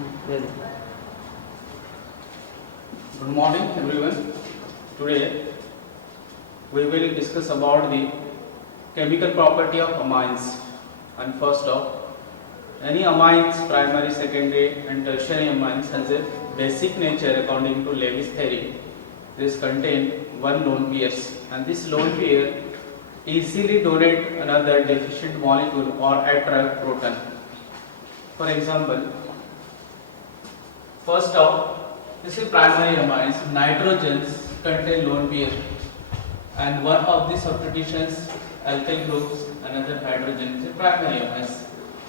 Good morning everyone. Today we will discuss about the chemical property of amines. And first off, any amines, primary, secondary and tertiary amines has a basic nature according to Lewis theory. This contain one lone pairs, and this lone pair easily donate another deficient molecule or attract proton. For example, first off, this is primary amines. Nitrogens contain lone pair, and one of the substitutions alkyl groups, another hydrogen is a primary amines.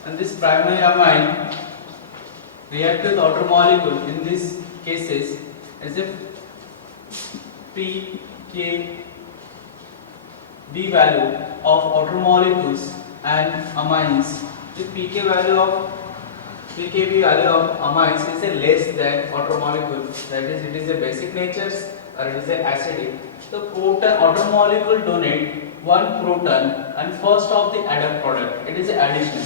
And this primary amine react with outer molecule in these cases as if pKb value of outer molecules and amines. The pKb value of amines is a less than outer molecule, that is it is a basic nature or it is a acidic. The proton outer molecule donate one proton and first of the added product, it is addition.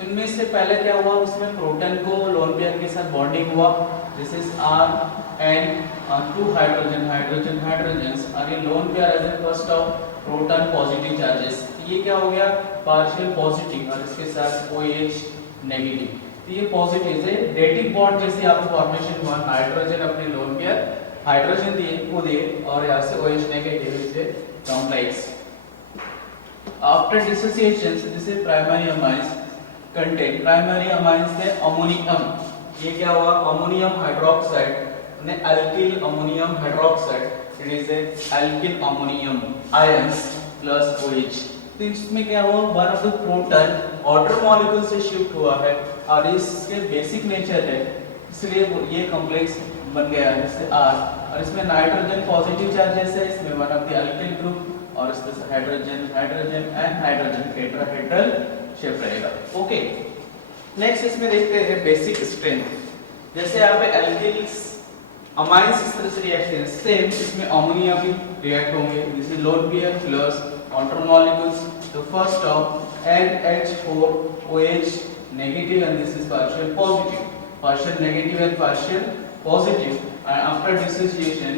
इनमें से पहले क्या हुआ, उसमें proton को lone pair के साथ bonding हुआ. दिस इज टू हाइड्रोजन्स और ये lone pair as a first of proton positive charges. ये क्या हो गया, पार्शियल पॉजिटिव और इसके साथ OH नेगेटिव. तो ये पॉजिटिव है. डेटिंग बॉन्ड जैसे आपको फॉर्मेशन हुआ, हाइड्रोजन अपने लोन पेयर हाइड्रोजन दिए को दिए और यहाँ से OH नेगेटिव से complex. After dissociation this is primary amines contain. Primary amines है अमोनियम. ये क्या हुआ, अमोनियम हाइड्रोक्साइड ने alkyl ammonium hydroxide, it is A alkyl ammonium ions plus OH. तो इसमें क्या हुआ, one of the proton outer molecule से शिफ्ट हुआ है और इसके बेसिक नेचर है, इसलिए ये कॉम्प्लेक्स बन गया है इससे R. और इसमें नाइट्रोजन पॉजिटिव चार्जेस है, इसमें one of the alkyl group और इसमें hydrogen and hydrogen tetrahedral shape रहेगा. ओके, नेक्स्ट इसमें देखते हैं बेसिक स्ट्रेंथ. जैसे यहाँ पे एल्किल्स अमाइंस इस तरह से रिएक्शन सेम, इसमें अमोनिया भी रिएक्ट होंगे. This is lone pair plus outer molecules. The first of NH4OH negative and this is partial positive, partial negative and partial positive, and after dissociation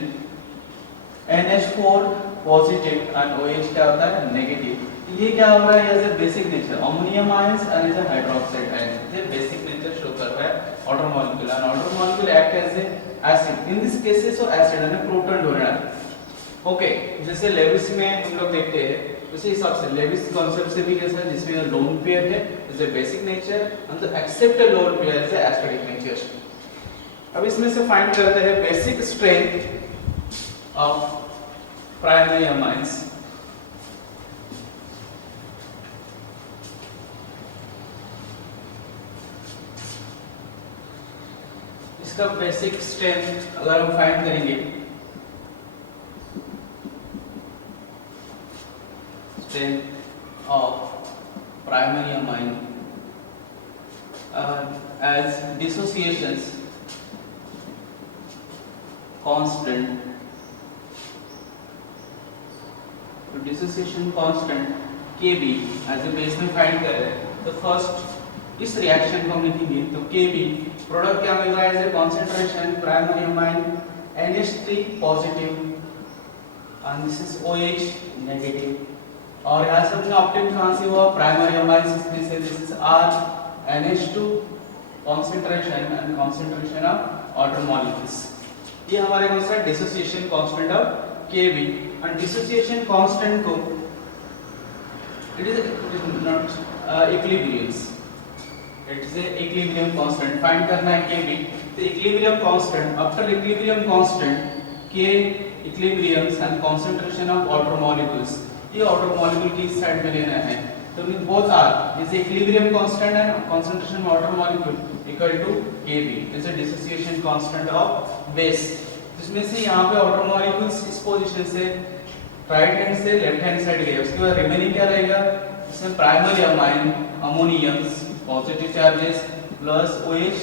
NH4 positive and OH क्या होता है negative. ये क्या हो रहा है, as a basic nature ammonium ions and as a hydroxide ions. ये basic nature show कर रहा है outer molecule and outer molecule act as a acid. In this cases of acid and proton donor. Okay, जैसे Lewis में हम लोग देखते हैं उसी हिसाब से लेविस कांसेप्ट से भी कैसा है, जिसमें लोन पेयर है is a basic nature and the accepted lone pair is a acidic nature. अब इसमें से फाइंड करते हैं basic strength of primary amines. इसका बेसिक स्ट्रेंथ अगर हम फाइंड करेंगे, strength of primary amine as dissociations constant. Dissociation constant Kb as a base में फाइंड कर रहे हैं. तो फर्स्ट इस रिएक्शन को हम लिखेंगे तो Kb प्रोडक्ट क्या मिल रहा है, as concentration primary amine NH3 positive and this is OH negative. और यहाँ से हमने ऑब्टेन कहाँ से हुआ, प्राइमरी अमाइन से. This is R NH2 concentration and concentration of outer molecules. ये हमारे कौन सा dissociation constant of Kb. And dissociation constant को it is not equilibrium, it is equilibrium constant. Find करना है Kb. तो equilibrium constant, after equilibrium constant K equilibriums and concentration of outer molecules. ये outer molecule की side में लेना है. तो मींस बोथ आर जैसे equilibrium constant and concentration of outer molecule equal to Kb is a dissociation constant of base. जिसमें से यहाँ पे आउटर मॉलिक्यूल्स इस पोजीशन से राइट हैंड से लेफ्ट हैंड साइड गए. उसके बाद रिमेनिंग क्या रहेगा, इसमें primary amine ammoniums positive charges plus OH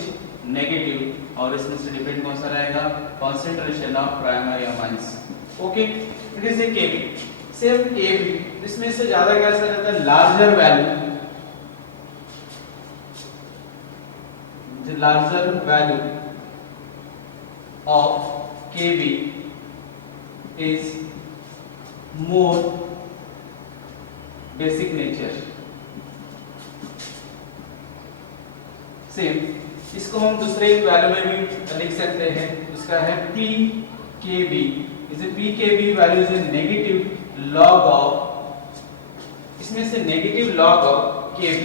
negative और इसमें से डिपेंड कौन सा रहेगा, concentration of primary amines. Okay, it is A Kb. Same Kb इसमें से ज्यादा कैसा रहता है, larger value larger value of Kb is more basic nature. Same इसको हम दूसरे वैल्यू में भी लिख सकते हैं, उसका है pKb. इसे pKb value is negative log of, इसमें से negative log of Kb,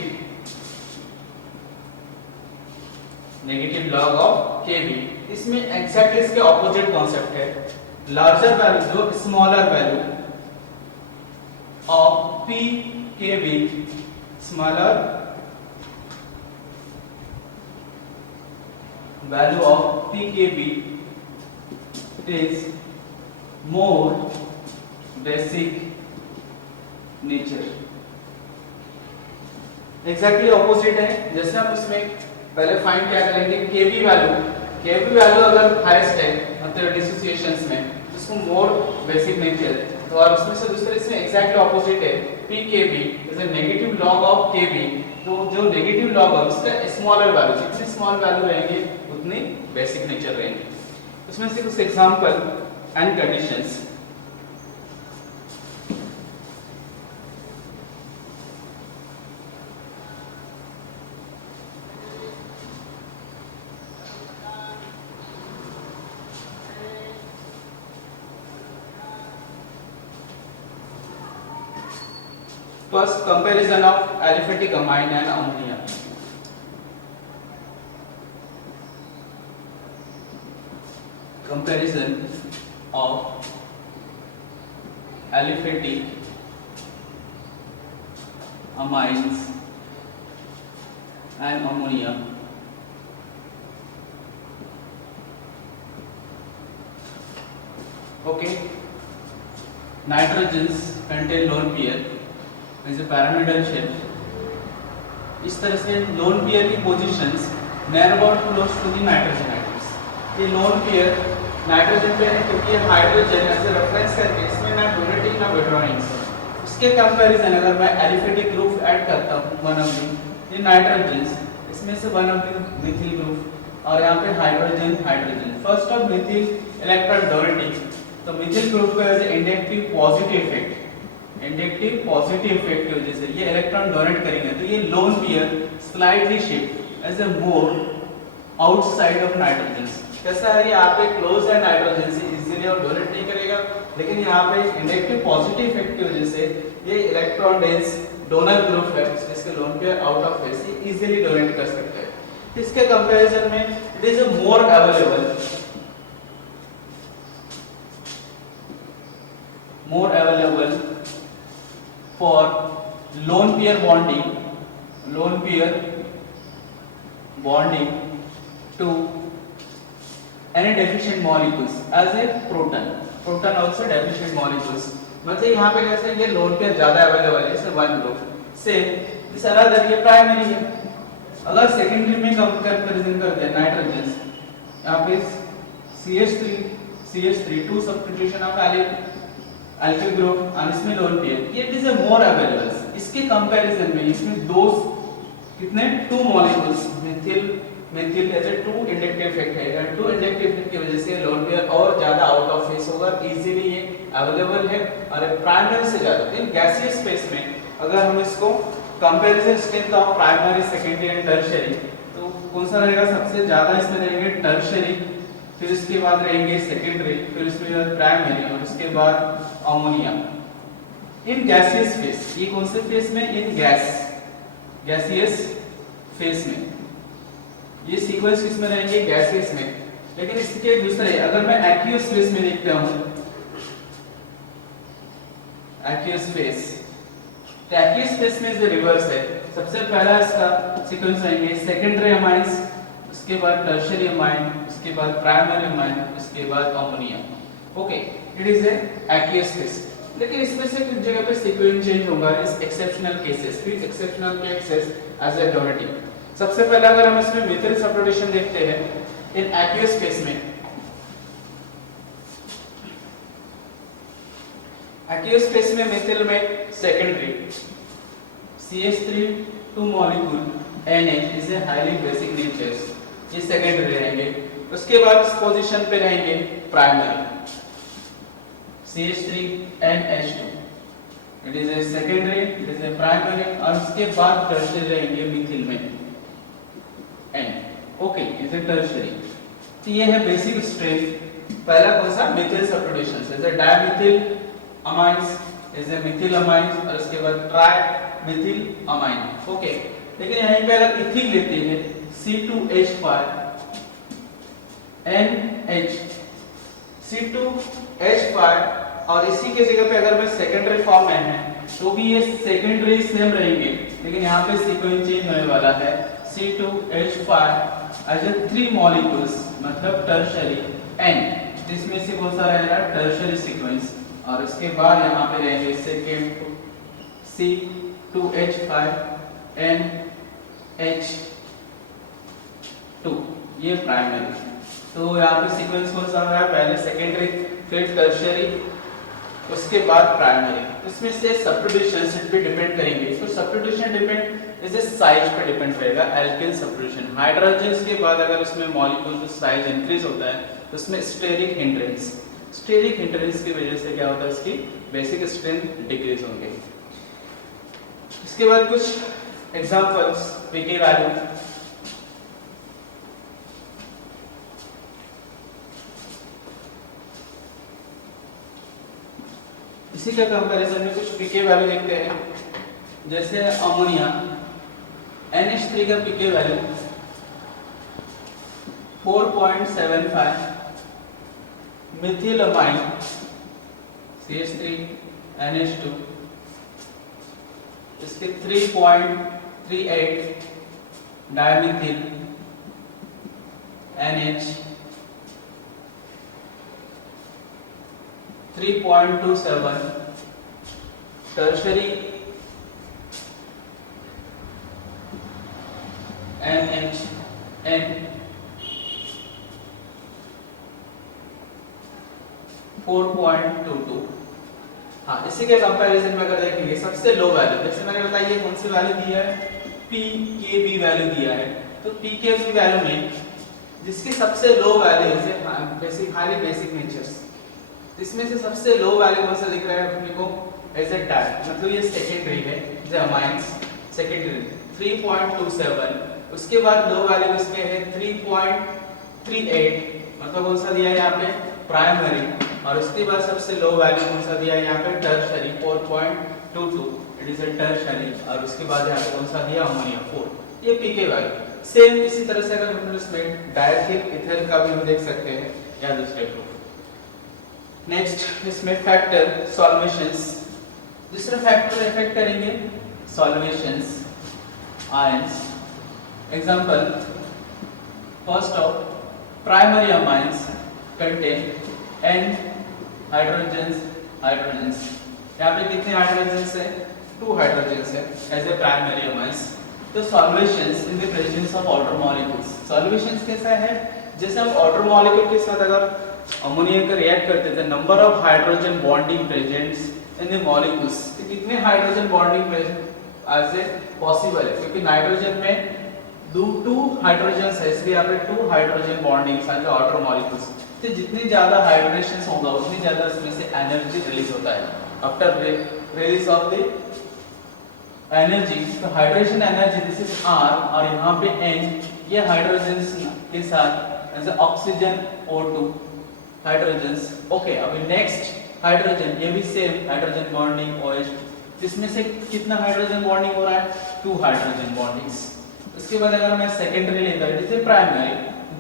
negative log of Kb. इसमें एग्जैक्ट इसके ऑपोजिट कॉन्सेप्ट है, लार्जर वैल्यू जो smaller value of pKb, smaller value of pKb is more basic nature. Exactly opposite है. जैसे हम इसमें पहले फाइंड क्या करेंगे, kb वैल्यू अगर हाईएस्ट है मतलब डिसोसिएशंस में तो उसको मोर बेसिक नेचर, तो और उसमें से दूसरे इसमें एग्जैक्टली ऑपोजिट है, pKb is a negative log of kb. तो जो नेगेटिव लॉग है उसका स्मॉलर वैल्यू, जितने स्मॉल वैल्यू रहेंगे उतने बेसिक नेचर रहेंगे. उसमें से कुछ example and conditions. First, comparison of aliphatic amine and ammonia. Comparison of aliphatic amines and ammonia. Okay. Nitrogens contain lone pair is a pyramidal shape. इस तरह से लोन पेयर की positions near about close to the nitrogen atoms. ये lone pair nitrogen पे है क्योंकि ये hydrogen ऐसे रेफरेंस करके इसमें ना डोनेटिंग ना विड्रॉइंग. इसके कंपैरिजन अगर मैं एलिफेटिक ग्रुप ऐड करता हूँ वन ऑफ द नाइट्रोजन्स, इसमें से one of the methyl group और यहाँ पे hydrogen. First of methyl electron donating, तो मिथिल ग्रुप का as inductive positive effect, inductive positive effect की वजह से ये इलेक्ट्रॉन डोनेट करेंगे तो ये lone pair slightly shift as a more outside of nitrogen. कैसा है, यहाँ पे क्लोज है नाइट्रोजन से, इजीली और डोनेट नहीं करेगा, लेकिन यहाँ पे इंडक्टिव पॉजिटिव इफेक्ट की वजह से ये इलेक्ट्रॉन डेंस डोनर ग्रुप है, इसके lone pair out of face easily donate कर सकते हैं. इसके कंपैरिजन में it is more available for lone pair bonding to any deficient molecules as a proton also deficient molecules. मतलब यहाँ पे कैसे ये lone pair ज्यादा अवेलेबल है, जैसे वन ग्रुप से इस अदर ये प्राइमरी है. अगर सेकेंडरी में कंपैरिजन करते हैं नाइट्रोजन, यहाँ पे CH3 two substitution of alkyl group और इसमें लोन पेयर, ये इट इज मोर अवेलेबल. इसके कंपैरिजन में इसमें दो कितने two molecules methyl as a two inductive effect है, टू इंडक्टिव इफेक्ट की वजह से लोन पेयर और ज्यादा आउट ऑफ फेस होगा, इजीली ये अवेलेबल है और प्राइमरी से ज्यादा. इन गैसियस स्पेस में अगर हम इसको comparison strength of primary, secondary and tertiary, तो कौन सा रहेगा सबसे ज्यादा, इसमें रहेंगे टर्शियरी, फिर उसके बाद रहेंगे सेकेंडरी, फिर उसके बाद प्राइमरी और उसके बाद अमोनिया. इन गैसियस फेस, ये कौन से फेस में, इन गैसियस फेस में, ये सीक्वेंस किसमें रहेंगे, गैसियस में. लेकिन इसके दूसरे अगर मैं एक्वियस फेस में देखता हूं, एक्वियस फेस, तो एक्वियस फेस में जो रिवर्स है, सबसे पहला इसका सीक्वेंस रहेंगे सेकेंडरी अमाइंस, उसके बाद टर्शियरी अमाइन, उसके बाद प्राइमरी अमाइन, उसके बाद ammonia. Okay, it is A aqueous face. लेकिन इसमें से कुछ जगह पे सीक्वेंस चेंज होगा, इस एक्सेप्शनल केसेस, फिर exceptional cases as a donating. सबसे पहले अगर हम इसमें मिथिल सब्स्टिट्यूशन देखते हैं इन एक्वियस फेस में, एक्वियस फेस में मिथिल में secondary CH3 two molecule NH is a highly basic nature. ये सेकेंडरी रहेंगे। उसके बाद इस पोजीशन पे रहेंगे primary CH3NH2, it is a secondary, it is a primary, और उसके बाद टर्शियरी रहेंगे मिथिल में N, okay, is A tertiary. तो ये है बेसिक स्ट्रेंथ। पहला कौन सा, मिथिल सब्स्टिट्यूशन, जैसे dimethyl amines is a Mithil amine, और उसके बाद ट्राई मिथिल अमाइन, ओके। लेकिन यहीं पे अगर इथिल लेते हैं C2H5 NH, C2H5, और इसी के जगह पे अगर मैं सेकेंडरी फॉर्म में है तो भी ये सेकेंडरी सेम रहेंगे, लेकिन यहाँ पे सीक्वेंस चेंज होने वाला है। C2H5 एज ए 3 मॉलिक्यूल्स, मतलब टर्शियरी N, जिसमें से कौन सा रहेगा, टर्शियरी सीक्वेंस, और इसके बाद यहाँ पे रहेंगे सेकेंड C2H5 NH2, ये प्राइमरी। तो यहाँ पे सीक्वेंस कौन सा है, पहले सेकेंडरी, फिर टर्शियरी, उसके बाद प्राइमरी। इसमें से सब्स्टिट्यूशन पे डिपेंड करेंगे, तो सब्स्टिट्यूशन डिपेंड इस साइज पे डिपेंड करेगा। एल्किल सब्स्टिट्यूशन, हाइड्रोजन के बाद अगर उसमें मॉलिक्यूल का साइज इंक्रीज होता है तो उसमें स्टेरिक हिंड्रेंस, स्टेरिक हिंड्रेंस की वजह से क्या होता है, उसकी बेसिक स्ट्रेंथ डिक्रीज होंगे। इसके बाद कुछ एग्जांपल्स, पीके वैल्यू, इसी का कंपैरिजन में कुछ पीके वैल्यू देखते हैं। जैसे अमोनिया NH3 का पीके वैल्यू 4.75, मिथिल अमाइन CH3NH2 इसके 3.38, डायमिथिल NH 3.27, टर्शियरी NHN 4.22। हाँ, इसी के कंपैरिजन में अगर देखेंगे सबसे लो वैल्यू, जैसे मैंने बताया ये कौन सी वैल्यू दी है, pKb वैल्यू दिया है। तो pKb वैल्यू में जिसकी सबसे लो वैल्यू है बेसिक, हाईली बेसिक नेचर्स, इसमें से सबसे लो वैल्यू कौन सा दिख रहा है अपने को, एज ए डाई, मतलब ये सेकेंडरी है, जो अमाइंस सेकेंडरी 3.27। उसके बाद लो वैल्यू इसके है 3.38, मतलब कौन सा दिया है यहाँ पे, प्राइमरी, और उसके बाद सबसे लो वैल्यू कौन सा दिया है यहाँ पे, tertiary 4.22, it is A tertiary, और उसके बाद यहाँ पे कौन सा दिया, अमोनिया 4। ये पीके वैल्यू सेम इसी तरह से अगर हम इसमें डायथिल ईथर का भी हम देख सकते हैं या दूसरे ग्रुप। नेक्स्ट इसमें फैक्टर सॉल्वेशंस, दूसरा फैक्टर इफेक्ट करेंगे solvations, ions. Example, first of primary amines contain n hydrogens, यहाँ पे कितने हाइड्रोजन्स है, 2 हाइड्रोजन्स है एज ए प्राइमरी अमाइंस। तो solvations in the presence of water molecules, solvations कैसा है, जैसे हम वाटर मॉलिक्यूल के साथ अगर अमोनिया का रिएक्ट करते थे, number of hydrogen bonding presents in the molecules, तो कितने hydrogen bonding present as a possible है, क्योंकि नाइट्रोजन में 2 हाइड्रोजन्स है, इसलिए यहाँ पे 2 हाइड्रोजन बॉन्डिंग्स हैं जो वाटर मॉलिक्यूल्स। तो जितनी ज्यादा हाइड्रेशन होगा उतनी ज्यादा इसमें से एनर्जी रिलीज होता है। After release of the energy, तो hydration energy this is R, और यहाँ पे N, ये हाइड्रोजन के साथ as oxygen O2 hydrogens, okay. अभी नेक्स्ट हाइड्रोजन, ये भी सेम हाइड्रोजन बॉन्डिंग OH, जिसमें से कितना हाइड्रोजन बॉन्डिंग हो रहा है, 2 हाइड्रोजन बॉन्डिंग्स। उसके बाद अगर मैं सेकेंडरी लेता हूं, जैसे प्राइमरी,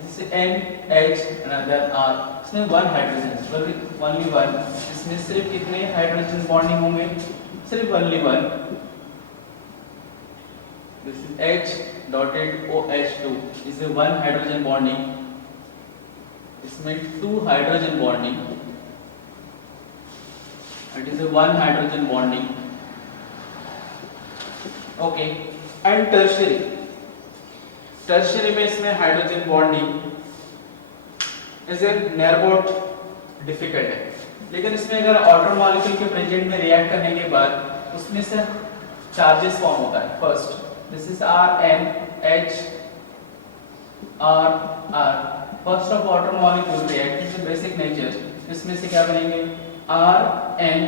जैसे NH अनदर R, इसमें 1 हाइड्रोजन, ओनली 1, इसमें सिर्फ कितने हाइड्रोजन बॉन्डिंग होंगे, सिर्फ only 1। This is H dotted OH2 is a 1 hydrogen bonding, इसमें 2 hydrogen bonding, it is a 1 hydrogen bonding, okay. And tertiary, tertiary में इसमें हाइड्रोजन बॉन्डिंग इज ए नेरबोट डिफिकल्ट है, लेकिन इसमें अगर वाटर मॉलिक्यूल के प्रेजेंट में रिएक्ट करने के बाद उसमें से चार्जेस फॉर्म होता है। First this is RNH R R first of water molecule react with basic nature, इसमें से क्या बनेंगे R N,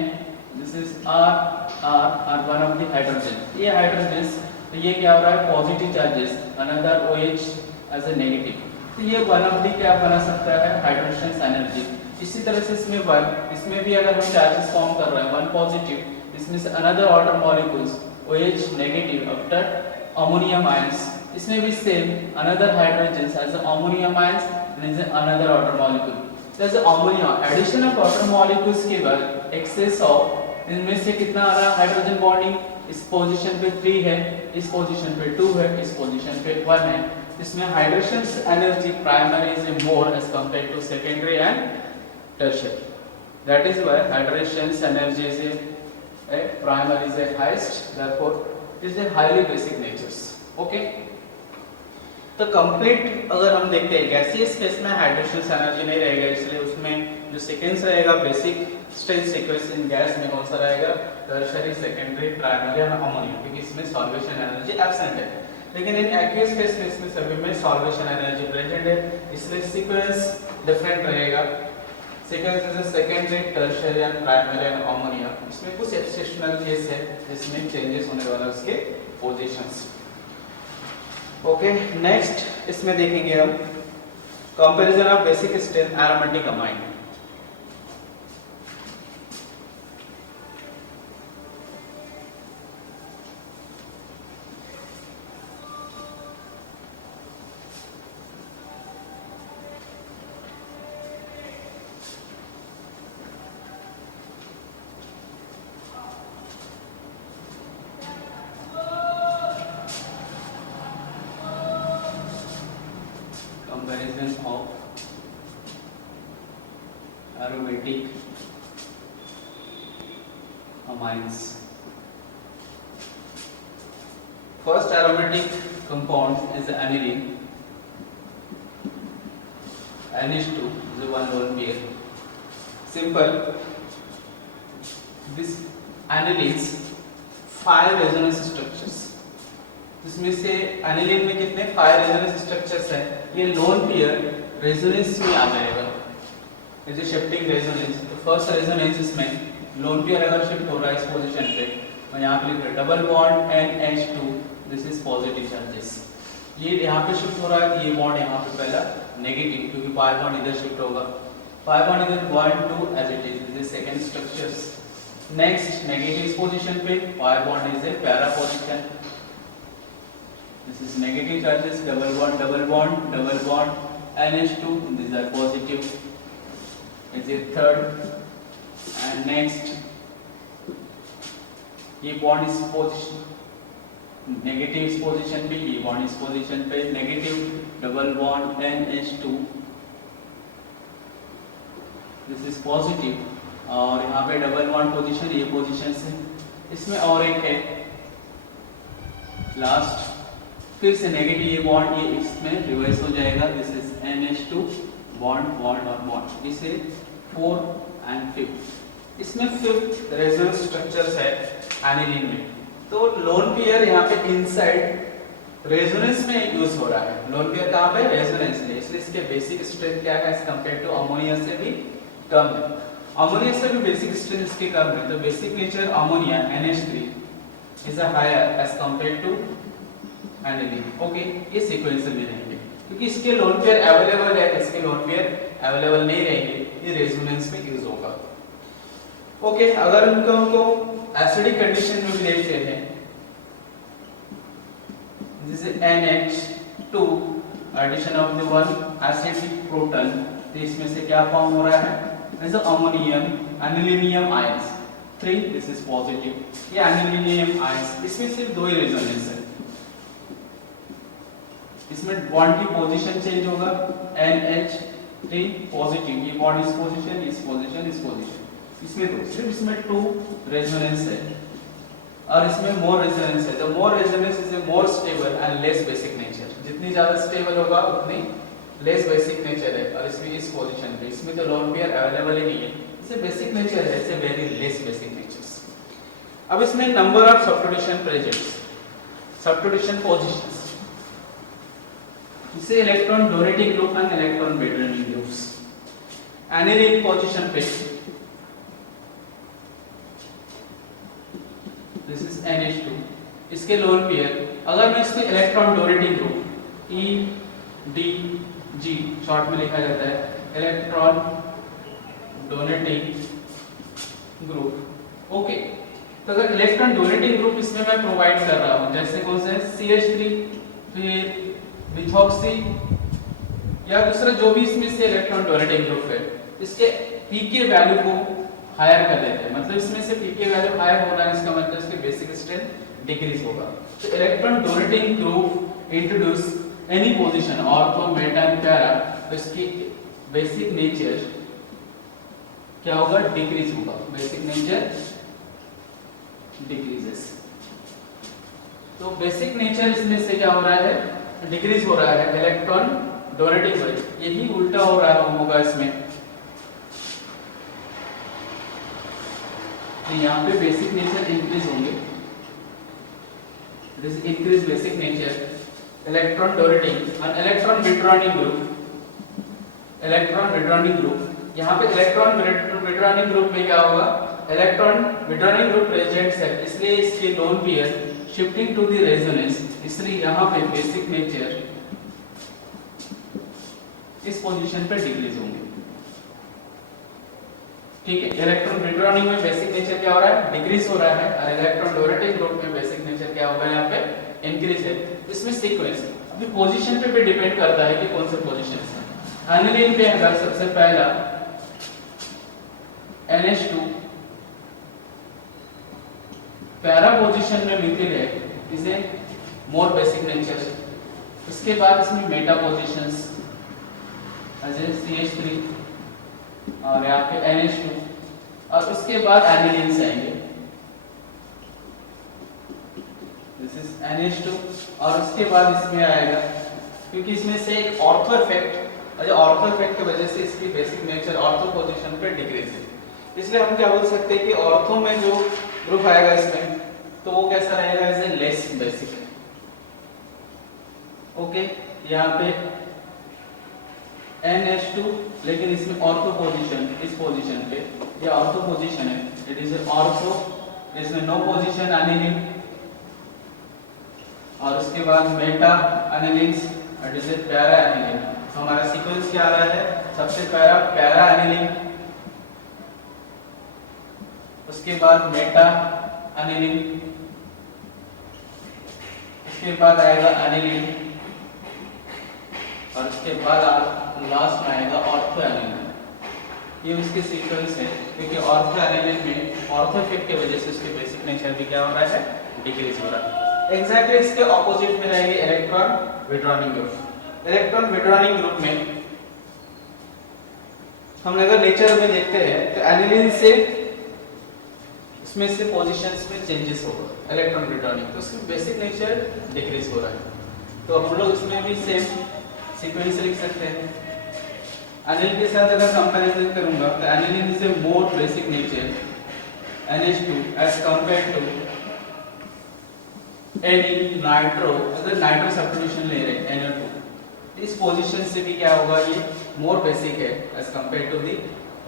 this is R R R one of the hydrogen, ये हाइड्रोजन, तो ये क्या हो रहा है positive charges, another OH as a negative, तो ये वन ऑफ दी क्या बना सकता है हाइड्रोजन एनर्जी। इसी तरह से इसमें वन, इसमें भी अगर हम चार्जेस फॉर्म कर रहे हैं वन पॉजिटिव, इसमें से another water molecules OH negative after ammonium ions, इसमें भी same another hydrogen as ammonium ions and another water molecule, जैसे ammonia addition of water molecules के बाद एक्सेस ऑफ, इनमें से कितना आ रहा है हाइड्रोजन बॉन्डिंग, इस पोजीशन पे 3 है, इस पोजीशन पे 2 है, इस पोजीशन पे 1 है, इसमें hydrogen energy primary is more as compared to secondary and tertiary, that is why hydrogen energy is a primary is a highest, therefore it is a highly basic natures. Okay, तो complete अगर हम देखते हैं gaseous phase में hydrogen energy नहीं रहेगा, इसलिए उसमें जो सीक्वेंस रहेगा basic stage sequence in gas में कौन सा रहेगा टर्शियरी, सेकेंडरी, प्राइमरी और अमोनिया, क्योंकि इसमें सॉल्वेशन एनर्जी एब्सेंट है। लेकिन इन एक्वियस फेस में सभी में सॉल्वेशन एनर्जी प्रेजेंट है, इसलिए सीक्वेंस डिफरेंट रहेगा। Sequence is secondary, tertiary and primary and ammonia, इसमें कुछ एक्सेप्शनल केस है जिसमें चेंजेस होने वाला उसके पोजीशंस। ओके, नेक्स्ट इसमें देखेंगे हम comparison of basic state aromatic amine. Comparison of aromatic amines. First aromatic compound is aniline, NH2 is one lone pair. Simple. This anilines 5 resonance structures. इसमें से एनिलीन में कितने 5 रेजोनेंस स्ट्रक्चर्स हैं, ये lone pair resonance में आ जाएगा, ये जो शिफ्टिंग रेजोनेंस, तो फर्स्ट रेजोनेंस इसमें लोन पेयर अगर शिफ्ट हो रहा है इस पोजीशन पे, तो यहाँ पे लिख रहे double bond NH2, this is positive charges, ये यहाँ पे शिफ्ट हो रहा है, तो ये बॉन्ड यहाँ पे पहला नेगेटिव, क्योंकि पाई बॉन्ड इधर शिफ्ट होगा, पाई बॉन्ड इधर 1 2 as it is, this is second structures. Next negative position पे pi bond is a para position, this is negative charges, double bond double bond double bond, NH2, these are positive, is a third, and next ये bond is position negative is position पे, ये bond is position पे negative, double bond NH2, this is positive, और यहाँ पे double bond position, ये position से, इसमें और एक है लास्ट, फिर से नेगेटिव ये बॉन्ड ये इसमें रिवर्स हो जाएगा, this is NH2 bond bond और बॉन्ड, इसे 4 एंड 5, इसमें 5th रेजोनेंस स्ट्रक्चर्स है एनिलीन में। तो लोन पेयर यहाँ पे इनसाइड रेजोनेंस में यूज हो रहा है, लोन पेयर कहाँ पे रेजोनेंस में, इसलिए इसके बेसिक स्ट्रेंथ क्या है एज कंपेयर टू अमोनिया से भी कम है, अमोनिया से भी बेसिक स्ट्रेंथ इसकी कम है, तो basic nature ammonia NH3 is higher as compare to aniline. Okay, ये सीक्वेंस में रहेंगे, क्योंकि इसके लोन पेयर अवेलेबल है, इसके लोन पेयर अवेलेबल नहीं रहेंगे, ये रेजोनेंस में यूज होगा। ओके, अगर उनको एसिडिक कंडीशन में भी देखते हैं, this is NH2 addition of the one acidic proton, तो इसमें से क्या फॉर्म हो रहा है, जैसे ammonium anilinium ions 3, this is positive, ये एनिलीनियम आयंस, इसमें सिर्फ 2 ही रेजोनेंस है, इसमें बॉन्ड की पोजीशन चेंज होगा, NH3 पॉजिटिव, ये बॉन्ड इस पोजीशन इस पोजीशन इस पोजीशन, इसमें तो सिर्फ इसमें 2 रेजोनेंस है, और इसमें मोर रेजोनेंस है, तो मोर resonance is a more stable and less basic nature, जितनी ज्यादा स्टेबल होगा उतनी लेस बेसिक नेचर है, और इसमें इस पोजीशन पे इसमें तो लोन पेयर अवेलेबल ही नहीं है, इसे बेसिक नेचर है, इसे वेरी लेस बेसिक नेचर्स। अब इसमें number of substitution presents, substitution positions, इसे electron donating group and electron returning groups. Aniline position पे दिस इज NH2, इसके लोन पेयर, अगर मैं इसको electron donating group EDG short में लिखा जाता है, इलेक्ट्रॉन डोनेटिंग ग्रुप। ओके, तो अगर इलेक्ट्रॉन डोनेटिंग ग्रुप इसमें मैं प्रोवाइड कर रहा हूं, जैसे कौन से CH3 फिर मिथॉक्सी या दूसरा जो भी इसमें से इलेक्ट्रॉन डोनेटिंग ग्रुप है, इसके पीके वैल्यू को हायर कर देते हैं, मतलब इसमें से पीके वैल्यू हायर होना है, इसका मतलब इसके बेसिक स्ट्रेंथ डिक्रीज होगा। तो electron donating group introduce any position ortho Meta para, तो इसकी बेसिक नेचर क्या होगा, डिक्रीज होगा, बेसिक नेचर डिक्रीजेस। तो बेसिक नेचर इसमें से क्या हो रहा है, डिक्रीज हो रहा है इलेक्ट्रॉन डोनेटिंग वाइज, यही उल्टा हो रहा होगा इसमें। तो यहाँ पे बेसिक नेचर इंक्रीज होंगे, this increase basic nature, electron donating और electron withdrawing group, electron withdrawing group. यहाँ पे इलेक्ट्रॉन विड्रॉइंग ग्रुप में क्या होगा, इलेक्ट्रॉन विड्रॉइंग ग्रुप प्रेजेंट्स है, इसलिए इसके lone pair shifting to the resonance, इसलिए यहाँ पे बेसिक नेचर इस पोजीशन पे डिक्रीज होंगे। ठीक है, इलेक्ट्रॉन विड्रॉइंग में बेसिक नेचर क्या हो रहा है, डिक्रीज हो रहा है, और इलेक्ट्रॉन डोनेटिंग ग्रुप में बेसिक नेचर क्या होगा, यहाँ पे इंक्रीज है। इसमें सीक्वेंस अभी पोजीशन पे भी डिपेंड करता है कि कौन से पोजीशन है। एनिलीन पे अगर सबसे पहला NH2 पैरा पोजीशन में मिथिल है, इसे मोर बेसिक नेचर। उसके बाद इसमें मेटा पोजीशंस जैसे CH3 और यहाँ पे NH2, और उसके बाद एनिलीन आएंगे, दिस इज NH2, और उसके बाद इसमें आएगा, क्योंकि इसमें से एक ऑर्थो इफेक्ट, और ऑर्थो इफेक्ट की वजह से इसकी बेसिक नेचर ऑर्थो पोजीशन पे डिक्रीज है, इसलिए हम क्या बोल सकते हैं कि ऑर्थो में जो ग्रुप आएगा इसमें, तो वो कैसा रहेगा, as a less basic. Okay, यहाँ पे NH2, लेकिन इसमें ऑर्थो पोजीशन, इस पोजीशन पे ये ऑर्थो पोजीशन है, इट इज ऑर्थो, इसमें नो पोजीशन एनिलीन, और उसके बाद meta anilines, it is para aniline. तो हमारा सीक्वेंस क्या आ रहा है, सबसे पहला पैरा एनिलीन, उसके बाद मेटा एनिलीन, उसके बाद आएगा एनिलीन, और उसके बाद लास्ट में आएगा ऑर्थो एनिलीन। ये उसके सीक्वेंस है, क्योंकि ऑर्थो एनिलीन में ऑर्थो इफेक्ट की वजह से उसके बेसिक नेचर भी क्या हो रहा है, डिक्रीज हो रहा है। एग्जैक्टली इसके ऑपोजिट में रहेंगे electron withdrawing group. Electron withdrawing group में हम अगर नेचर में देखते हैं तो एनिलीन से इसमें से पोजीशंस में चेंजेस होगा इलेक्ट्रॉन विड्रॉइंग, तो उसकी बेसिक नेचर डिक्रीज हो रहा है। तो हम लोग इसमें भी सेम सीक्वेंस लिख सकते हैं। एनिलीन के साथ अगर कंपैरिजन करूंगा तो aniline is a more basic nature NH2 as compared to any nitro, अगर नाइट्रो सब्स्टिट्यूशन ले रहे हैं NO2, इस पोजीशन से भी क्या होगा, ये मोर बेसिक है as compared to the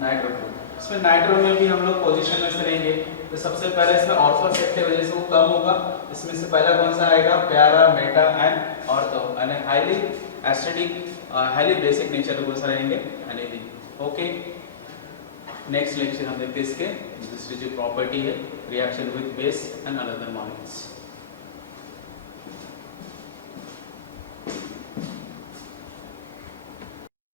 nitro group. इसमें नाइट्रो में भी हम लोग पोजीशन में से लेंगे, तो सबसे पहले इसमें ऑर्थो इफेक्ट की वजह से वो कम होगा, इसमें से पहला कौन सा आएगा, पैरा, मेटा एंड ऑर्थो, यानी highly acidic highly basic nature को कौन सा रहेंगे, एनिलीन। ओके, नेक्स्ट लेक्चर हम देखते हैं इसके दूसरी जो प्रॉपर्टी है, reaction with base and another molecules.